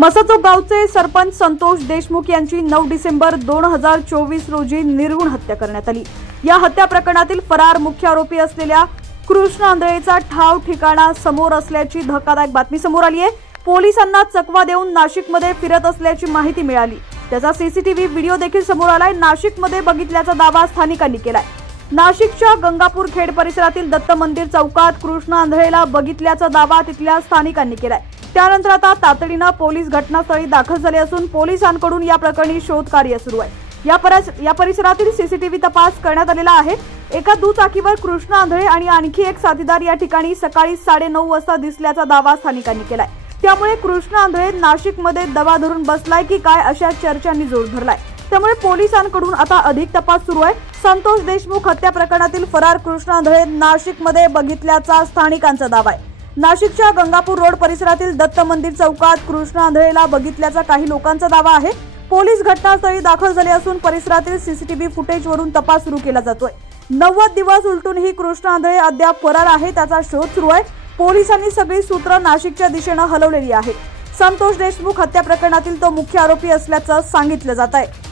मसाजोग गावचे सरपंच संतोष देशमुख यांची 9 डिसेंबर 2024 रोजी निर्घृण हत्या करण्यात आली। या हत्या प्रकरणातील फरार मुख्य आरोपी असलेल्या कृष्ण आंधळेचा ठाव ठिकाणा समोर असल्याची धक्कादायक बातमी समोर आली आहे। पोलिसांना चकवा देऊन नाशिकमध्ये फिरत असल्याची माहिती मिळाली। त्याचा सीसीटीव्ही व्हिडिओ देखील समोर आलाय। नाशिकमध्ये बघितल्याचा दावा स्थानिकांनी केलाय। नाशिकच्या गंगापूर खेड परिसरातील दत्त मंदिर चौकात कृष्ण आंधळेला बघितल्याचा दावा तिथल्या स्थानिकांनी केलाय। त्यानंतर आता तातडीने पोलीस घटनास्थळी दाखल झाले असून पोलिसांकडून या प्रकरणी शोध कार्य सुरू आहे। या परिसरातील सीसीटीव्ही तपास करण्यात आलेला आहे। एका दुचाकीवर कृष्ण आंधळे आणि आणखी एक साथीदार या ठिकाणी सकाळी 9:30 वाजता दिसल्याचा दावा स्थानिकांनी केलाय। त्यामुळे कृष्ण आंधळे नाशिकमध्ये दबा धरून बसलाय की काय अशा चर्चांनी जोर धरलाय। त्यामुळे पोलिसांकडून आता अधिक तपास सुरू आहे। संतोष देशमुख हत्या प्रकरणातील फरार कृष्ण आंधळे नाशिकमध्ये बघितल्याचा स्थानिकांचा दावा आहे। नाशिकच्या गंगापूर रोड परिसरातील दत्त मंदिर चौकात कृष्ण आंधळेला बघितल्याचा काही लोकांचा दावा आहे। पोलीस घटनास्थळी दाखल झाले असून परिसरातील सीसीटीव्ही फुटेजवरून तपास सुरू केला जातोय। 90 दिवस उलटूनही कृष्ण आंधळे अद्याप फरार आहे, त्याचा शोध सुरू आहे। पोलिसांनी सगळी सूत्र नाशिकच्या दिशेने हलवलेली आहेत। संतोष देशमुख हत्या प्रकरणातील तो मुख्य आरोपी असल्याचं सांगितलं जात आहे।